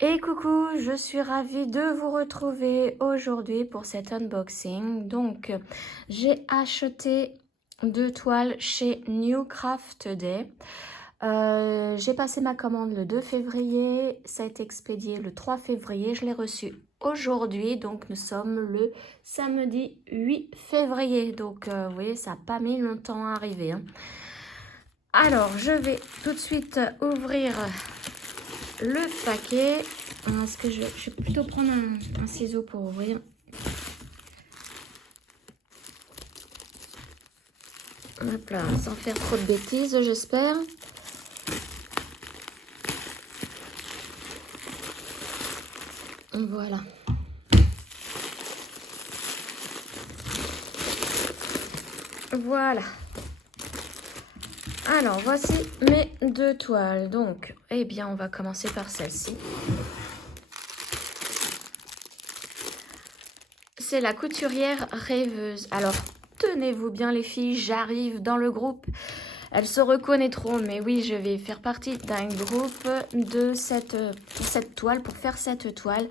Et coucou, je suis ravie de vous retrouver aujourd'hui pour cet unboxing. Donc, j'ai acheté 2 toiles chez New Craft Day. J'ai passé ma commande le 2 février, ça a été expédié le 3 février, je l'ai reçu aujourd'hui, donc nous sommes le samedi 8 février. Donc, vous voyez, ça n'a pas mis longtemps à arriver, hein. Alors, je vais tout de suite ouvrir le paquet. Est-ce que je vais plutôt prendre un ciseau pour ouvrir. Hop là, sans faire trop de bêtises, j'espère. Voilà. Voilà. Alors, voici mes 2 toiles. Donc, eh bien, on va commencer par celle-ci. C'est la couturière rêveuse. Alors, tenez-vous bien les filles, j'arrive dans le groupe. Elles se reconnaîtront, mais oui, je vais faire partie d'un groupe de cette toile, pour faire cette toile.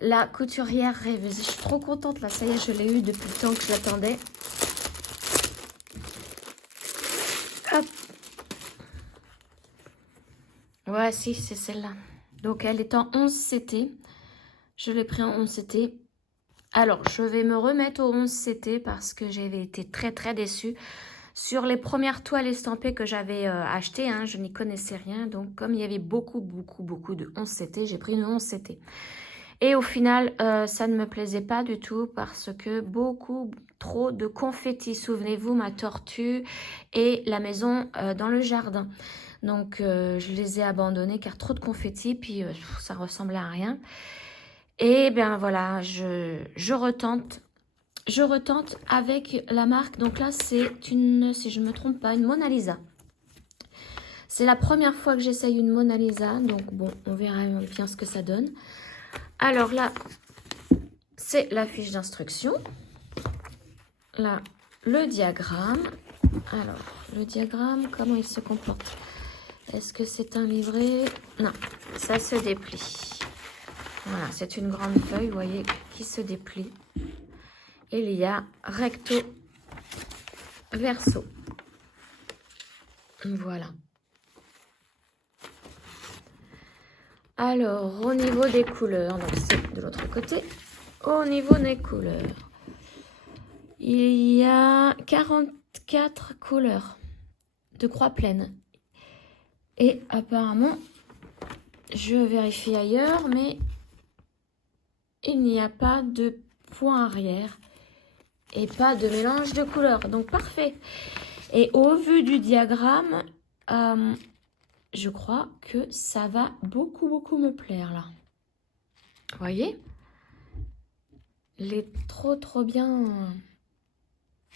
La couturière rêveuse. Je suis trop contente, là, ça y est, je l'ai eu depuis le temps que je l'attendais. Hop. Voici, c'est celle-là. Donc, elle est en 11 CT. Je l'ai pris en 11 CT. Alors, je vais me remettre au 11 CT parce que j'avais été très déçue. Sur les premières toiles estampées que j'avais achetées, hein, je n'y connaissais rien. Donc, comme il y avait beaucoup de 11 CT, j'ai pris une 11 CT. Et au final, ça ne me plaisait pas du tout parce que beaucoup trop de confettis. Souvenez-vous, ma tortue et la maison dans le jardin. Donc, je les ai abandonnés car trop de confettis, puis ça ressemblait à rien. Et bien voilà, je retente. Je retente avec la marque. Donc là, c'est une, si je ne me trompe pas, une Mona Lisa. C'est la première fois que j'essaye une Mona Lisa. Donc bon, on verra bien ce que ça donne. Alors là, c'est la fiche d'instruction. Là, le diagramme. Alors, le diagramme, comment il se comporte? Est-ce que c'est un livret? Non, ça se déplie. Voilà, c'est une grande feuille, vous voyez, qui se déplie. Il y a recto, verso. Voilà. Alors, au niveau des couleurs, donc c'est de l'autre côté. Au niveau des couleurs, il y a 44 couleurs de croix pleine. Et apparemment, je vérifie ailleurs, mais il n'y a pas de point arrière et pas de mélange de couleurs. Donc, parfait. Et au vu du diagramme, je crois que ça va beaucoup me plaire, là. Vous voyez? Il est trop bien.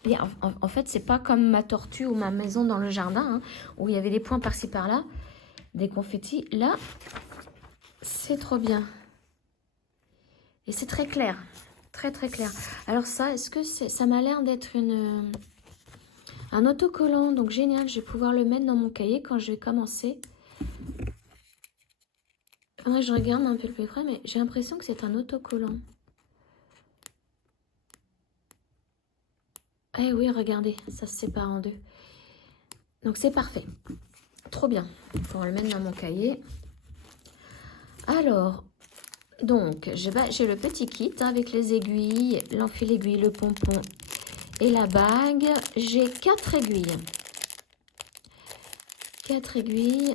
Et en fait, c'est pas comme ma tortue ou ma maison dans le jardin, hein, où il y avait des points par-ci par-là, des confettis. Là, c'est trop bien. Et c'est très clair. Très clair. Alors ça, est-ce que ça m'a l'air d'être un autocollant. Donc génial, je vais pouvoir le mettre dans mon cahier quand je vais commencer. Faudrait que je regarde un peu le plus près, mais j'ai l'impression que c'est un autocollant. Eh oui, regardez, ça se sépare en deux. Donc c'est parfait. Trop bien. Il faut le mettre dans mon cahier. Alors, donc, j'ai le petit kit avec les aiguilles, l'enfil aiguille, le pompon et la bague. J'ai 4 aiguilles. 4 aiguilles.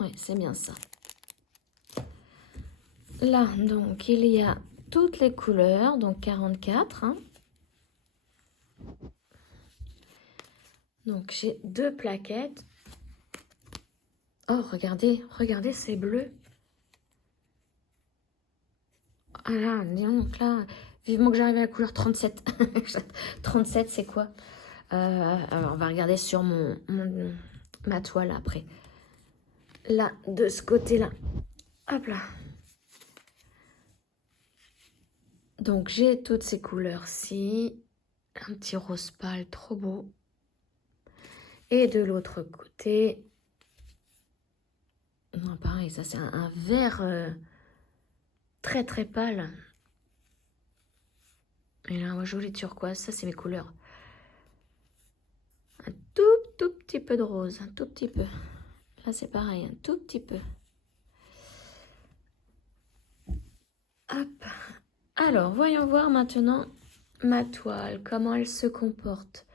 Ouais, c'est bien ça. Là, donc, il y a toutes les couleurs, donc 44. Hein. Donc, j'ai 2 plaquettes. Oh, regardez, c'est bleu. Ah là, dis donc là, vivement que j'arrive à la couleur 37. 37, c'est quoi? Alors, on va regarder sur ma toile après. Là, de ce côté-là. Hop là. Donc, j'ai toutes ces couleurs-ci. Un petit rose pâle, trop beau. Et de l'autre côté, Non, pareil, ça c'est un vert très très pâle. Et là, un joli turquoise, ça c'est mes couleurs. Un tout petit peu de rose, un tout petit peu. Là c'est pareil, un tout petit peu. Hop. Alors, voyons voir maintenant ma toile, comment elle se comporte.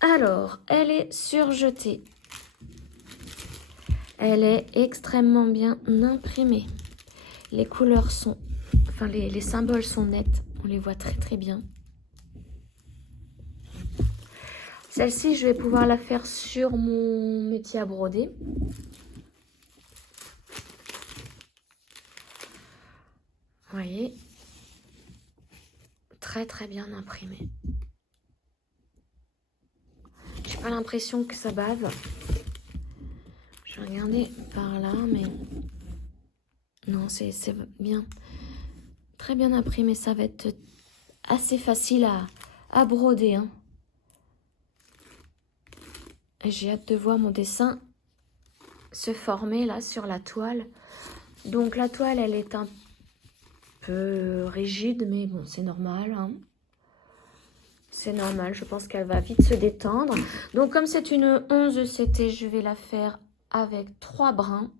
Alors, elle est surjetée. Elle est extrêmement bien imprimée. Les couleurs sont, enfin les symboles sont nets. On les voit très très bien. Celle-ci, je vais pouvoir la faire sur mon métier à broder. Vous voyez, très très bien imprimé. J'ai pas l'impression que ça bave. Je vais regarder par là, mais non, c'est bien. Très bien imprimé, ça va être assez facile à broder. Hein. J'ai hâte de voir mon dessin se former là sur la toile. Donc la toile, elle est un peu rigide, mais bon, c'est normal. Hein. C'est normal, je pense qu'elle va vite se détendre. Donc comme c'est une 11 CT, je vais la faire avec 3 brins.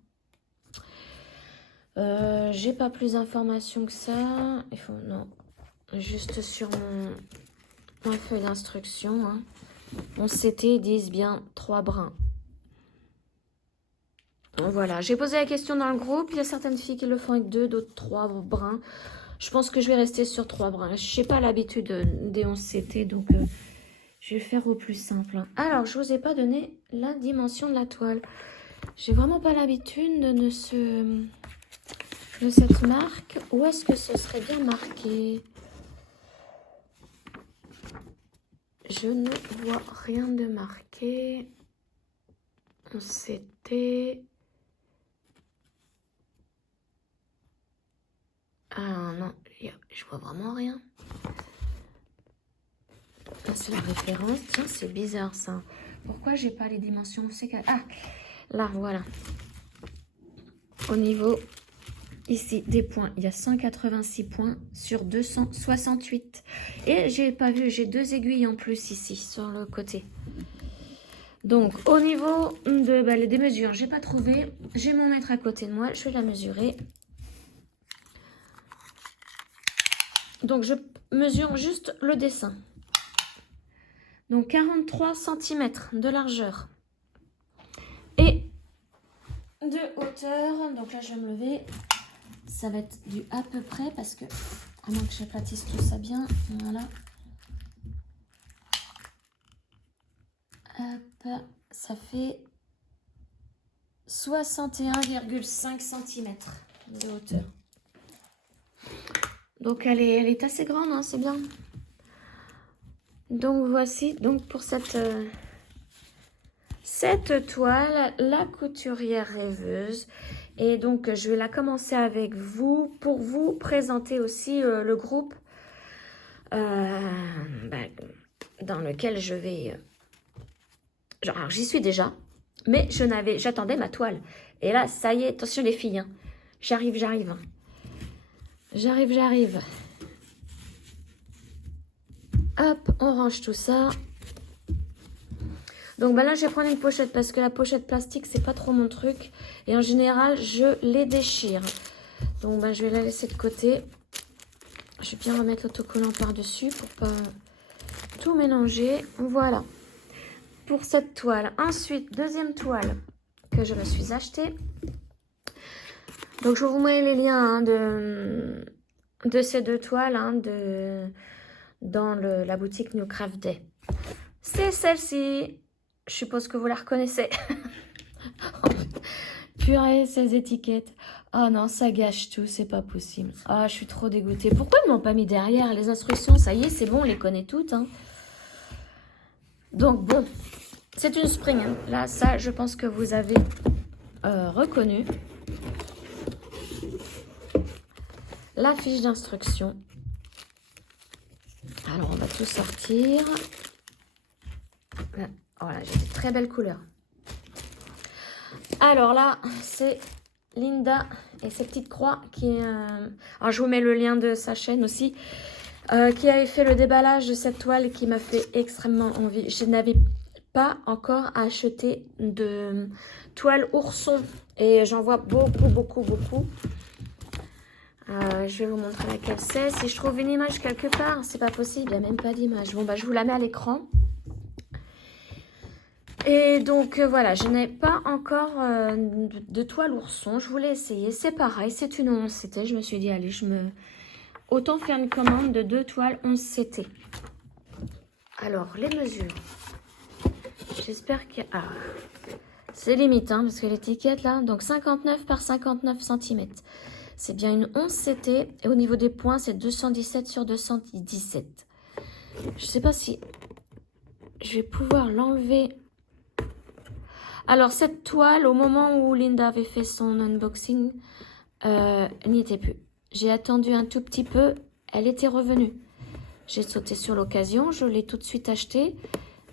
J'ai pas plus d'informations que ça. Il faut, non, juste sur ma feuille d'instruction. Hein. Mon CT disent bien 3 brins. Voilà, j'ai posé la question dans le groupe. Il y a certaines filles qui le font avec 2, d'autres 3 brins. Je pense que je vais rester sur 3 brins. Je n'ai pas l'habitude des 11 CT, donc je vais faire au plus simple. Alors, je ne vous ai pas donné la dimension de la toile. J'ai vraiment pas l'habitude de cette marque. Où est-ce que ce serait bien marqué? Je ne vois rien de marqué. C'était... Ah non, je vois vraiment rien. Ah, c'est la référence. Tiens, c'est bizarre ça. Pourquoi j'ai pas les dimensions? Ah, là, voilà. Au niveau, ici, des points. Il y a 186 points sur 268. Et j'ai pas vu, j'ai 2 aiguilles en plus ici, sur le côté. Donc, au niveau des mesures, j'ai pas trouvé. J'ai mon mètre à côté de moi. Je vais la mesurer. Donc, je mesure juste le dessin. Donc, 43 cm de largeur. Et de hauteur. Donc là, je vais me lever. Ça va être du à peu près parce que, à moins que j'aplatisse tout ça bien. Voilà. Hop, ça fait 61,5 cm de hauteur. Donc elle est assez grande, hein, c'est bien. Donc voici donc pour cette toile, la couturière rêveuse. Et donc je vais la commencer avec vous pour vous présenter aussi le groupe dans lequel je vais... alors j'y suis déjà, mais j'attendais ma toile. Et là, ça y est, attention les filles, hein. J'arrive. J'arrive. Hop, on range tout ça. Donc là, je vais prendre une pochette parce que la pochette plastique, c'est pas trop mon truc. Et en général, je les déchire. Donc je vais la laisser de côté. Je vais bien remettre l'autocollant par-dessus pour pas tout mélanger. Voilà. Pour cette toile. Ensuite, deuxième toile que je me suis achetée. Donc je vous mets les liens de ces 2 toiles dans la boutique New Craft Day. C'est celle-ci. Je suppose que vous la reconnaissez. Purée, ces étiquettes. Oh non, ça gâche tout, c'est pas possible. Ah, je suis trop dégoûtée. Pourquoi ils m'ont pas mis derrière les instructions? Ça y est, c'est bon, on les connaît toutes. Hein. Donc bon, c'est une spring. Hein. Là, ça, je pense que vous avez reconnu. La fiche d'instruction. Alors, on va tout sortir. Voilà, j'ai de très belles couleurs. Alors là, c'est Linda et ses petites croix qui... Alors je vous mets le lien de sa chaîne aussi. Qui avait fait le déballage de cette toile et qui m'a fait extrêmement envie. Je n'avais pas encore acheté de toile ourson. Et j'en vois beaucoup, beaucoup, beaucoup. Je vais vous montrer laquelle c'est. Si je trouve une image quelque part, c'est pas possible, il n'y a même pas d'image. Bon, bah, je vous la mets à l'écran. Et donc, voilà, je n'ai pas encore de toile ourson. Je voulais essayer. C'est pareil, c'est une 11 CT. Je me suis dit, allez, autant faire une commande de 2 toiles 11 CT. Alors, les mesures. J'espère que... Ah, c'est limite, hein, parce que l'étiquette, là, donc 59 par 59 cm. C'est bien une 11 CT. Et au niveau des points, c'est 217 sur 217. Je ne sais pas si je vais pouvoir l'enlever. Alors, cette toile, au moment où Linda avait fait son unboxing, elle n'y était plus. J'ai attendu un tout petit peu. Elle était revenue. J'ai sauté sur l'occasion. Je l'ai tout de suite achetée.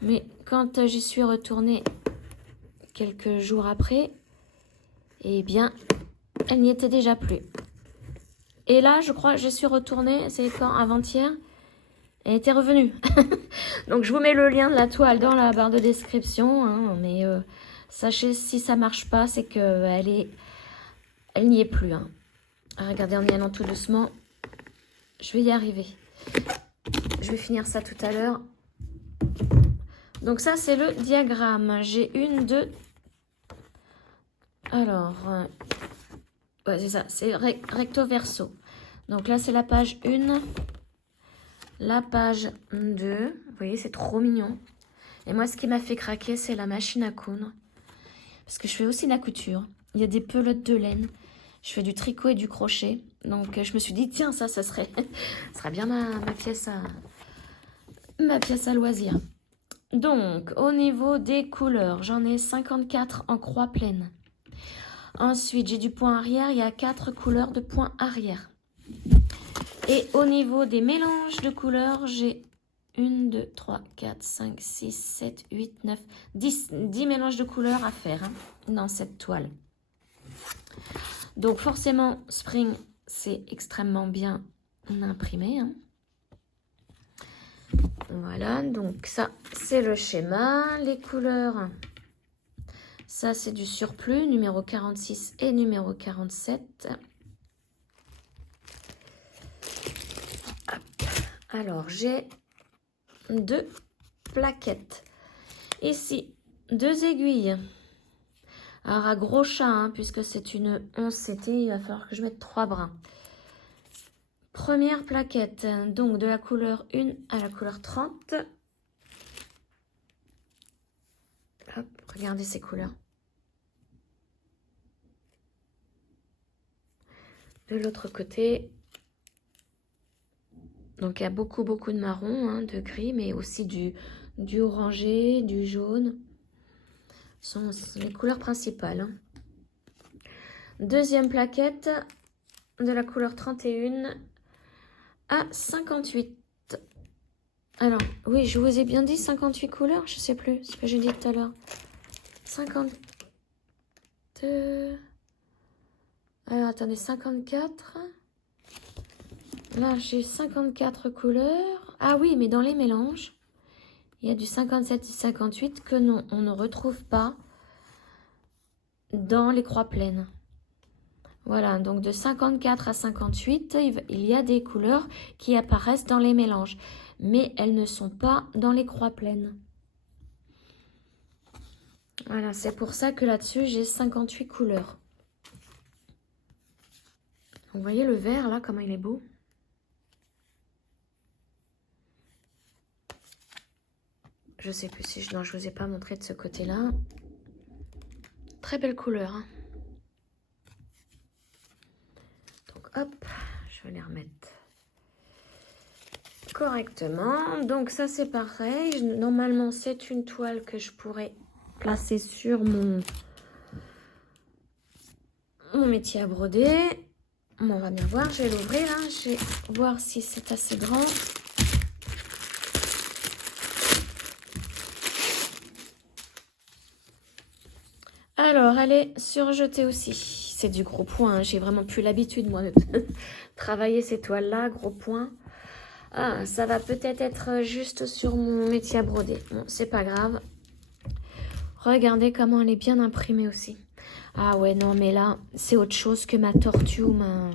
Mais quand j'y suis retournée quelques jours après, eh bien, elle n'y était déjà plus. Et là, je crois que je suis retournée, c'est quand, avant-hier, elle était revenue. Donc, je vous mets le lien de la toile dans la barre de description. Hein, mais sachez, si ça marche pas, c'est qu'elle n'y est plus. Hein. Regardez, en y allant tout doucement, je vais y arriver. Je vais finir ça tout à l'heure. Donc, ça, c'est le diagramme. J'ai une, deux... Alors... ouais, c'est ça, c'est recto verso. Donc là, c'est la page 1. La page 2. Vous voyez, c'est trop mignon. Et moi, ce qui m'a fait craquer, c'est la machine à coudre. Parce que je fais aussi la couture. Il y a des pelotes de laine. Je fais du tricot et du crochet. Donc, je me suis dit, tiens, ça serait, ça serait bien ma pièce à loisir. Donc, au niveau des couleurs, j'en ai 54 en croix pleine. Ensuite, j'ai du point arrière, il y a 4 couleurs de point arrière. Et au niveau des mélanges de couleurs, j'ai 1, 2, 3, 4, 5, 6, 7, 8, 9, 10 mélanges de couleurs à faire hein, dans cette toile. Donc forcément, Spring, c'est extrêmement bien imprimé. Hein. Voilà, donc ça, c'est le schéma. Les couleurs... Ça, c'est du surplus, numéro 46 et numéro 47. Hop. Alors, j'ai 2 plaquettes. Ici, 2 aiguilles. Alors, à gros chat, hein, puisque c'est une 11 CT, il va falloir que je mette 3 brins. Première plaquette, donc de la couleur 1 à la couleur 30. Hop, regardez ces couleurs. De l'autre côté, donc il y a beaucoup de marron, hein, de gris, mais aussi du orangé, du jaune. Ce sont les couleurs principales. Hein. Deuxième plaquette de la couleur 31 à 58. Alors, oui, je vous ai bien dit 58 couleurs, je sais plus ce que j'ai dit tout à l'heure. 52... Alors, attendez, 54. Là, j'ai 54 couleurs. Ah oui, mais dans les mélanges, il y a du 57 et 58 que non, on ne retrouve pas dans les croix pleines. Voilà, donc de 54 à 58, il y a des couleurs qui apparaissent dans les mélanges. Mais elles ne sont pas dans les croix pleines. Voilà, c'est pour ça que là-dessus, j'ai 58 couleurs. Vous voyez le vert, là, comment il est beau. Je sais plus si je... Non, je vous ai pas montré de ce côté-là. Très belle couleur. Hein. Donc, hop, je vais les remettre correctement. Donc, ça, c'est pareil. Normalement, c'est une toile que je pourrais placer sur mon métier à broder. On va bien voir, je vais l'ouvrir, hein. Je vais voir si c'est assez grand. Alors, elle est surjetée aussi. C'est du gros point, hein. J'ai vraiment plus l'habitude, moi, de travailler ces toiles-là, gros point. Ah, ça va peut-être être juste sur mon métier à broder. Bon, c'est pas grave. Regardez comment elle est bien imprimée aussi. Ah ouais, non, mais là, c'est autre chose que ma tortue ou ma...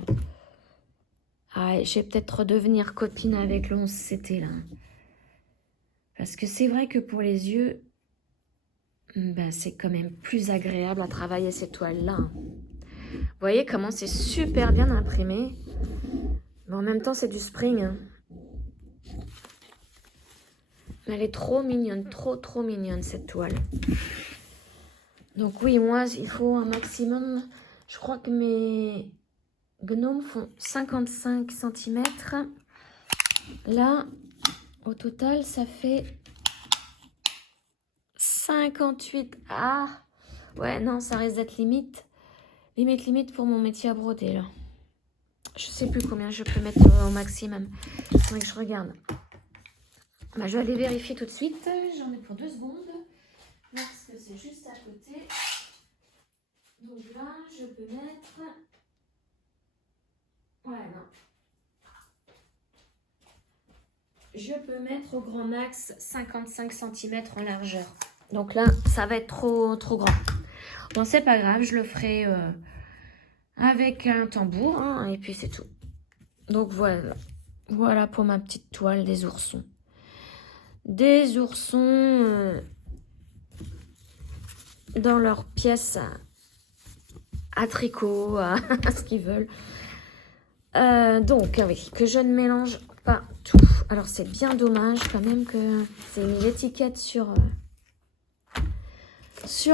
Ah, je vais peut-être redevenir copine avec le 11CT, là. Parce que c'est vrai que pour les yeux, ben, c'est quand même plus agréable à travailler ces toiles-là. Vous voyez comment c'est super bien imprimé. Mais en même temps, c'est du spring. Hein. Elle est trop mignonne, trop mignonne, cette toile. Donc oui, moi, il faut un maximum. Je crois que mes gnomes font 55 cm. Là, au total, ça fait 58. Ah, ouais, non, ça risque d'être limite. Limite pour mon métier à broder, là. Je sais plus combien je peux mettre au maximum. Faudrait que je regarde. Bah, je vais aller vérifier tout de suite. J'en ai pour 2 secondes. Parce que c'est juste à côté. Donc là, je peux mettre... Ouais, non. Je peux mettre au grand max 55 cm en largeur. Donc là, ça va être trop grand. Bon, c'est pas grave, je le ferai avec un tambour. Hein, et puis c'est tout. Donc voilà. Voilà pour ma petite toile des oursons. Des oursons dans leur pièce à tricot, à ce qu'ils veulent. Donc, oui, que je ne mélange pas tout. Alors, c'est bien dommage quand même que c'est une étiquette sur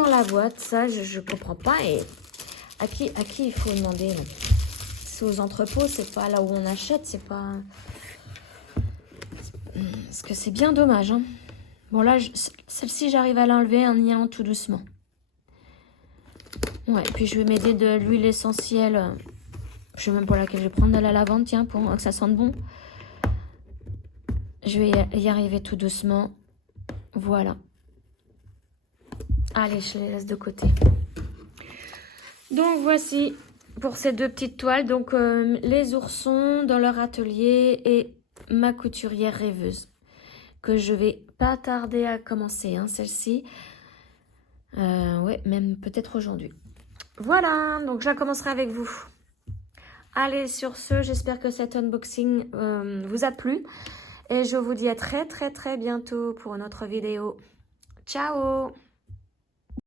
la boîte. Ça, je comprends pas. Et à qui il faut demander? C'est aux entrepôts, c'est pas là où on achète, c'est pas... Parce que c'est bien dommage. Hein. Bon, là, celle-ci, j'arrive à l'enlever en y allant tout doucement. Ouais, puis je vais m'aider de l'huile essentielle. Je sais même pas laquelle je vais prendre, de la lavande, tiens, pour que ça sente bon. Je vais y arriver tout doucement. Voilà. Allez, je les laisse de côté. Donc, voici pour ces 2 petites toiles. Donc, les oursons dans leur atelier et ma couturière rêveuse. Que je vais pas tarder à commencer, hein, celle-ci. Ouais, même peut-être aujourd'hui. Voilà, donc je la commencerai avec vous. Allez, sur ce, j'espère que cet unboxing vous a plu. Et je vous dis à très bientôt pour une autre vidéo. Ciao!